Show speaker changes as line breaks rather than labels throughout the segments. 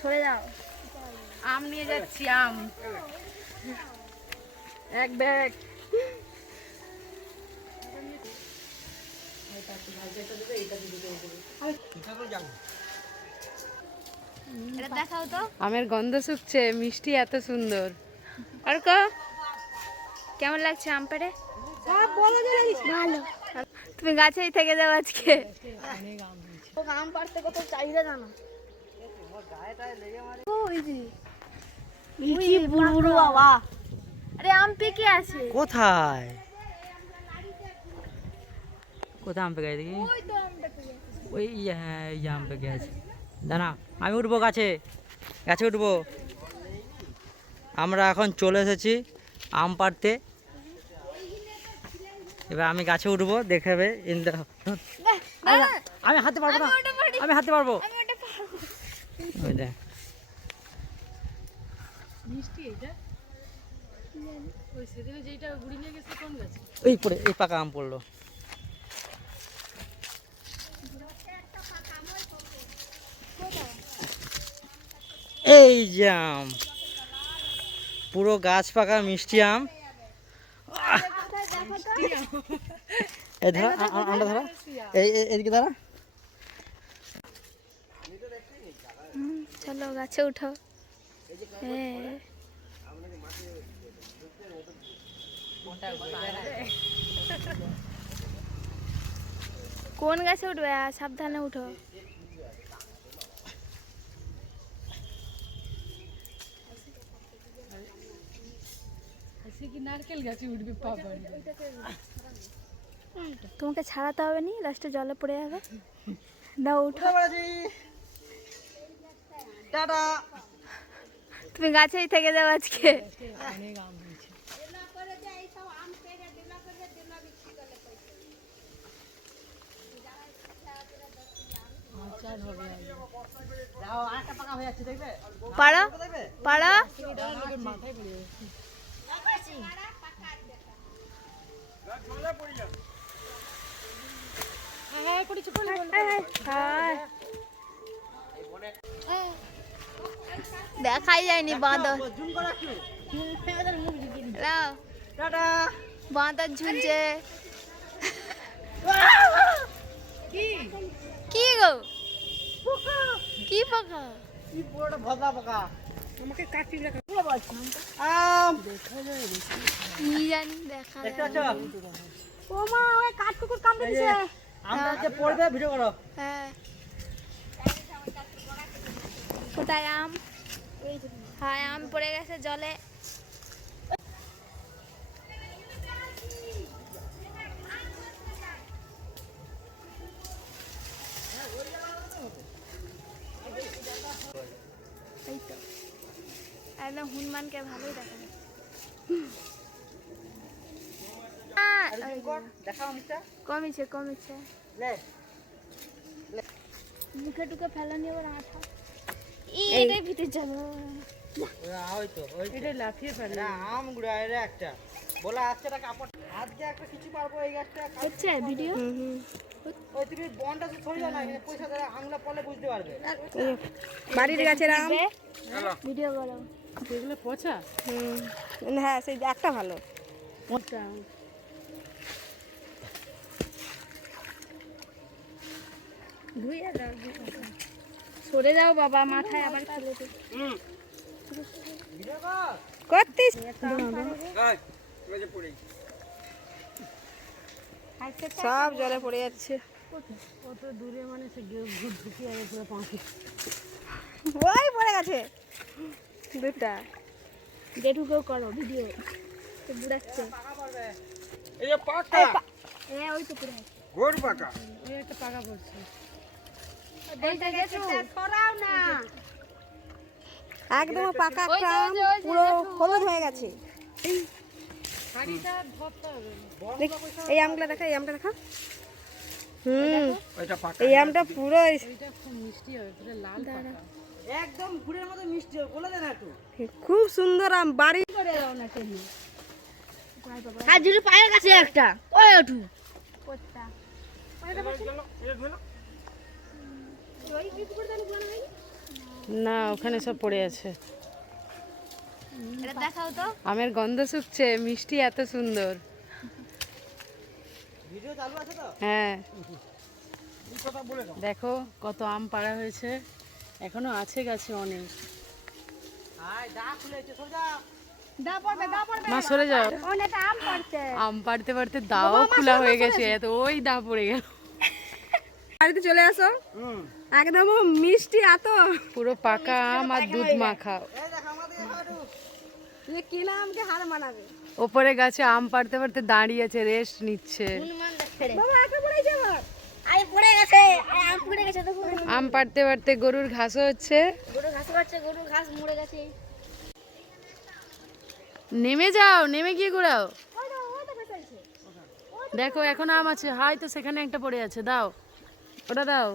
সরে যাও
আম নিয়ে যাচ্ছি আম। এক ব্যাগ। আমের গন্ধ শুকছে মিষ্টি এত সুন্দর। আর ক
কেমন লাগছে আম পেড়ে? ভালো। তুমি গাছেই থেকে যাও আজকে। আম পাড়তে কত চাহিদা জানো? কি বুড়বুড়ো বাবা। আরে আম পেকে আছে?
কোথায়? কোথায় আম পেকে দেখি?
ওই
ওই হ্যাঁ এই আম পেকে আছে। দাঁড়া আমি উঠবো গাছে। গাছে উঠবো। আমরা এখন চলে এসেছি আম পাড়তে। এবার আমি গাছে উঠবো দেখাবে ইন্দা আমি হাতে পারব না। আমি হাতে পারব। ওই দেখ।
মিষ্টি এটা ওই সেদিনে যেটা গুড়ি নিয়ে গেছে কোন গাছ?
এই পড়ে এই পাকা আম পড়ল। এই যে আম। পুরো গাছ পাকা মিষ্টি আম। এই ধরা আমটা ধরা। এই- এদিকে ধরা।
চলো, গাছে উঠো। হ্যাঁ। কোন গাছে উঠবে? সাবধানে উঠো।
নারকেল গাছে
তোমাকে ছাড়াতে হবে নি? লাস্টে জলে পড়ে যাবে। না উঠো।
টাটা।
তুমি গাছেই থেকে যাও আজকে।
অনেক আম হয়েছে আচার হবে আগে।
পাকা যাচ্ছে দেখবে?
পাড়া? পাড়া
হ্যাঁ পড়ে
হায়। দেখাই যায়নি বাঁদর
জুম করা একটু।
লাও,
টাটা।
বাঁদর ঝুলছে।
কি?
কি গো? কি পোকা?
কি পুরোটা ভদা পাকা?
আমাকে কাটি দেখা
আম।
কি জানি দেখা
দেখতে পাচ্ছ?
ও মা ওই কাঠ কুকুর কামড়ে
যে আমটা যে পড়বে ভিডিও করো।
হ্যাঁ। কোথায় আম। হ্যাঁ আম পড়ে গেছে জলে। এই তো। একদম হনুমানকে ভালোই দেখা কমেছে কমেছে। মুখে টুকে ফেলানি আবার আঠা। ভিতরে যাব।
এটা লাফিয়ে
আম গুড়া একটা। বলা আজকে একটা কাপড় আজকে একটা কিছু পারব এই গাছটা।
হচ্ছে ভিডিও?
ওই তুমি বনটা তো ছড়িয়ে না পয়সা দেওয়া আঙুলা পড়লে বুঝতে পারবে।
বাড়ির গাছের আম।
ভিডিও করো।
এগুলো পচা?
হুম। হ্যাঁ সেই একটা ভালো।
পচা
দাও। সরে যাও বাবা মাথায় আবার
ভিডিও
করতিস? সব জলে পড়ে যাচ্ছে।
কত দূরে মানে সে ঘুর ঢুকিয়ে যাবে পুরো পাঁচি
ওই পড়ে গেছে। দুটা।
জেঠুকেও করো ভিডিও। তো বুড়াচ্ছে
এই যে পাকা।
হ্যাঁ ওই তো পুরো
ঘোর পাকা।
ওই একটা পাকা পড়ছে
একদম পাকা একটা
যে,
পুরো হলুদ হয়ে গেছে। এই আমগুলো দেখা এই আমটা দেখা। হুম এই আমটা পুরো
খুব মিষ্টি হবে পুরো লাল পাকা।
একদম গুড়ের মতো মিষ্টি হবে বলে দেন একটু।
খুব সুন্দর আম বাড়ি
জেঠু পায়ের কাছে একটা ওই
এই ধরো,
না ওখানে সব পড়ে আছে।
এটা দেখাও তো।
আমের গন্ধ শুকছে মিষ্টি এত সুন্দর। হ্যাঁ। দেখো কত আম পাড়া হয়েছে। এখনও আছে গাছে অনেক। মা সরে যাও।
আম
আম পাড়তে পাড়তে দাও খোলা হয়ে গেছে এত ওই দা পড়ে গেল।
বাড়িতে চলে আসো। একদম মিষ্টি এত
পুরো পাকা আম আর দুধ মাখা।
কিনা আমকে হার মানাবে?
ওপরে গাছে আম পাড়তে পারতে দাঁড়িয়ে আছে রেস্ট নিচ্ছে।
বাবা একটা পড়ে যাবে
আই পড়ে গেছে আই আম পড়ে গেছে দেখো
আম পাড়তে পাড়তে গরুর হচ্ছে।
ঘাস গেছে।
নেমে যাও নেমে গিয়ে ঘোরাও। দেখো এখন আম আছে। হয়তো সেখানে একটা পড়ে আছে দাও। ওটা দাও।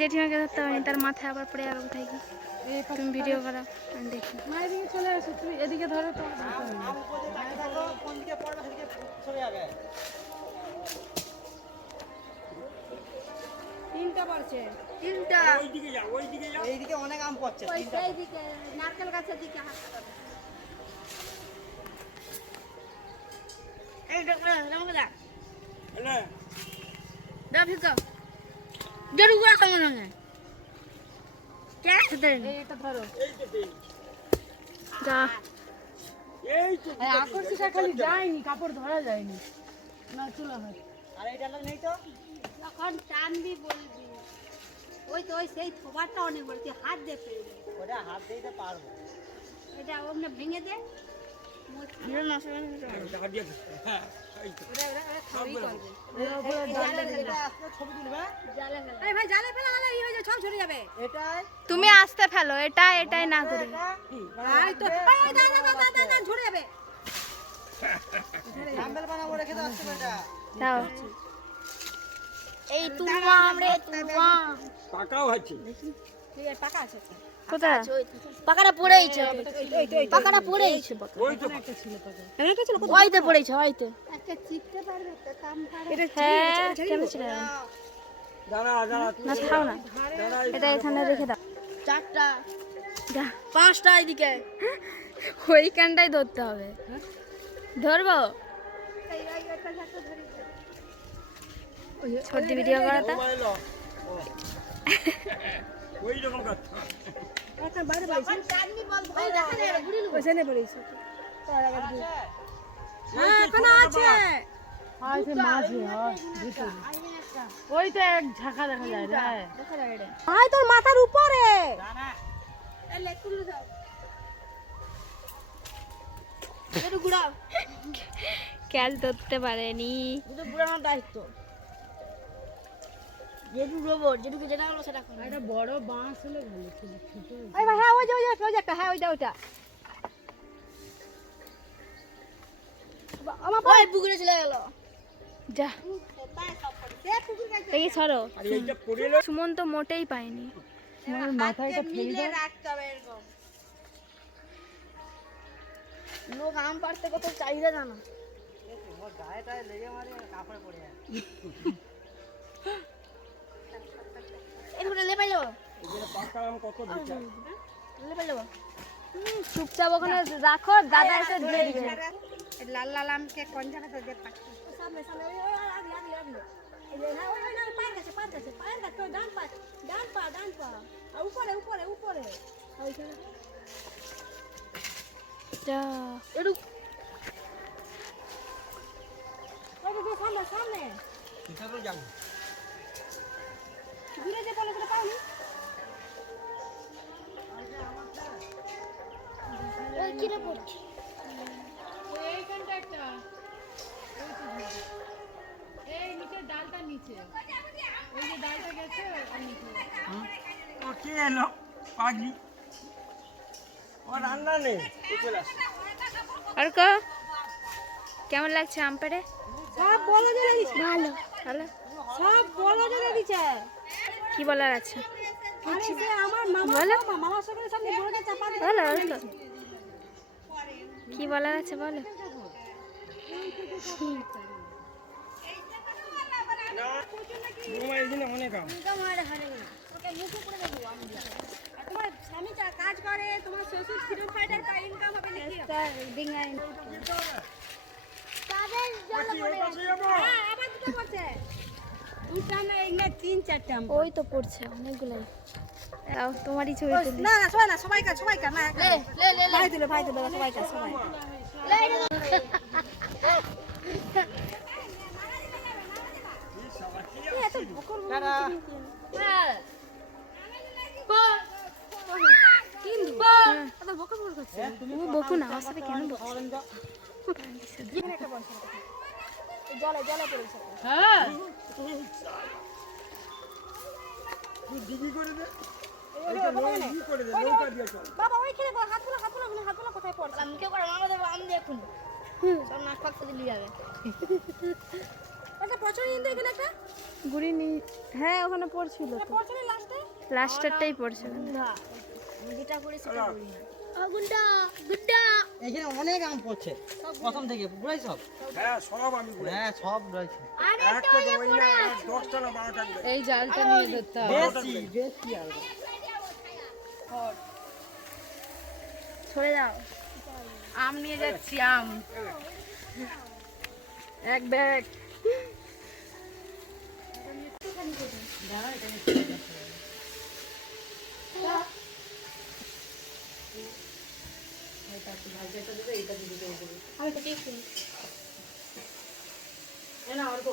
জেঠিমাকে ধরতে হবে, তার মাথায় আবার পড়ে যাবে কোথায় কি? ভিডিও করো দেখি।
মা এদিকে চলে আসো, তুমি এদিকে ধরো তো
পড়ছে
তিনটা।
ওই দিকে যাও। ওই দিকে যাও
ওই সেই দিকে নারকেল গাছের দিকে হাত এই রামকে দা
না
দা ফিকো জরু গুড়া কেমন হবে কে খেতে
এইটা ধরো।
এই তো
যা।
এই তো
আকর্ষিটা খালি যায়নি কাপড় ধরা যায়নি। না চুলা হয়।
তখন টানবি বলবি। ওই তো ওই সেই থোবারটা অনেক বলছি হাত দিয়ে পেয়ে ওটা হাত দিয়ে পারব। এটা ওমনে ভেঙে দে।
হ্যাঁ
হয়ে? যাবে সব ঝরে যাবে।
তুমি আসতে ফেলো এটা এটাই না করে
ঝরে যাবে।
দাও এই তুমা আমরে তুমা
পাকাও আছে
পাকা আছে
কোথায় পাকাটা পড়েইছে পাকাটা পড়েইছে
ওই তো
এটা ছিল
ওইতে পড়েছে ওইতে একটা চিপতে পারবে তো কাম
এটা
হ্যাঁ কেন ছিল
দাঁড়া দাঁড়া
না খাও না এটা এখানে রেখে দাও চারটা পাঁচটা এদিকে ওইখানটাই ধরতে হবে ধরবো ছোট ভিডিও করা তো।
মোবাইল ওই রকম কথা
ওইখানে পড়েছে হ্যাঁ এখনও আছে।
আছে মাঝে হয় ওই তো এক ঝাঁকা দেখা যায় রে।
আয় তোর মাথার উপরে।
ক্যাল ধরতে পারেনি।
একটা বড় বাঁশ হলে ভালো ছিল ছোট
ওই ভাই হ্যাঁ ওই যে ওই যে ওই যে একটা হ্যাঁ ওইটা ওইটা। আমার
ওই পুকুরে চলে গেল। যা। এই সরো।
আর এইটা পড়ে এলো?
সুমন তো মোটেই পায়নি।
আমার মাথায় এটা ফেলে দাও
লোক আম পাড়তে কত চাহিদা জানা? এখানে
পাকা আম কত বেচা
লেপাই যাব চুপচাপ ওখানে রাখো দাদা এসে দিয়ে দিবে।
লাল লাল আমকে কোন জায়গাতে দিয়ে পাচ্ছি সামনে সামনে আগলি আগলি আগলি সামনে সামনে
এটা তো যাব
দূরে যে বলে সেটা পাওনি?
ওই কিরে পড়ছি?
এইখানটা একটা ওই তো ধরো। এই নিচে ডালটা নিচে ওই যে ডালটা গেছে ওর নিচে
ও কে এলো? পাগলি। ও রান্না নেই। চলে আসে
আর কো? কেমন লাগছে আম পেড়ে?
সব বলে জেলে দিছে
ভালো। ভালো।
সব বলে দিছে
কি বলার আছে? বলো।
বলে
কি বলার আছে বলো।
না বৌমা এই দিনে অনেক আম
ওকে মুখে করে দেবো আমি আর তোমার স্বামী কাজ করে তোমার শ্বশুর ফ্রিডম ফাইটার তার ইনকাম হবে নাকি তাদের
বলছি,
হ্যাঁ আবার দুটো করছে
ওই তো পড়ছে অনেকগুলাই। তোমারই ছবি
না না সবাই না সবাই কাজ সবাই কাজ না ভাই তুলে ভাই তুলে সবাই কাজ
বকু না আমার সাথে কেন বকছো?
বলছে জলে জলে পড়েছে
হ্যাঁ।
তুই দিদি করে দে। এইটা নৌকা ই করে দে নৌকা দিয়ে চল।
বাবা ওইখানে হাতগুলো হাতগুলো হাতগুলো কোথায় পড়ছে?
মুখে করে মামা দেবো আমি দেখুন সব নাক দিলি যাবে।
একটা প্রচুর কিন্তু এখানে একটা?
গুড়ি নি হ্যাঁ ওখানে পড়ছিল তো।
লাস্টে?
লাস্টারটাই পড়ছে
আমি যেটা করি সেটা করি না।
এখানে অনেক আম পড়ছে। প্রথম থেকে পুরাই সব?
হ্যাঁ সব আমি
হ্যাঁ সব রয়েছে।
একটা ওই না
এই জালটা নিয়ে ধরতে হবে।
বেশি বেশি আর
সরে যাও
আম নিয়ে যাচ্ছি আম। এক ব্যাগ।
না অর্ক